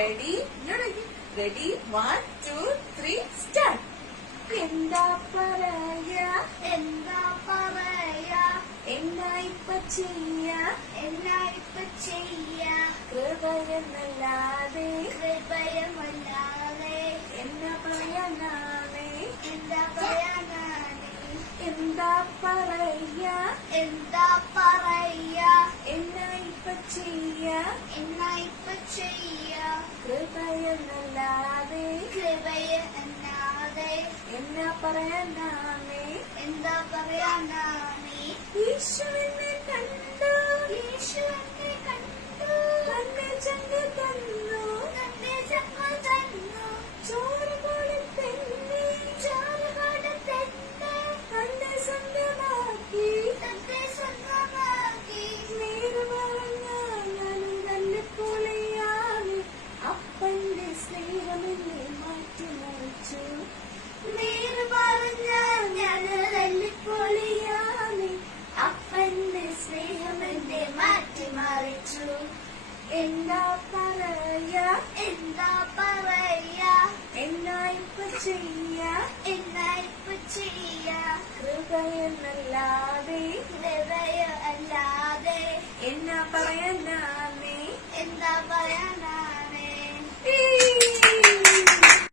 Ready ready 1 2 3 start. എന്താ പറയാ എന്നാ ഇപ്പ ചെയ്യാ കൃപയെന്നല്ലാതെ എന്നാ പറയാനാണ് എന്താ പറയാ എന്നാ ഇപ്പ ചെയ്യാ കൃപയെന്നല്ലാതെ എന്നാ പറയാനാണ് ഈശോനെ കണ്ടു തന്റെ ചങ്ങ തന്നു ചോറ് കൊടുത്തെന്നെ തന്റെ സ്വന്തമാക്കി നേര് പറഞ്ഞാലും തന്നെ പോലെയാണ് അപ്പന്റെ സ്നേഹമെന്നെ മാറ്റിമറിച്ചു. നേര് പറഞ്ഞാൽ ഞാൻ തല്ലിപ്പോലെയാണ് അപ്പന്റെ സ്നേഹമെന്നെ മാറ്റിമറിച്ചു. എന്താ പറയാ എന്നാ ഇപ്പ ചെയ്യ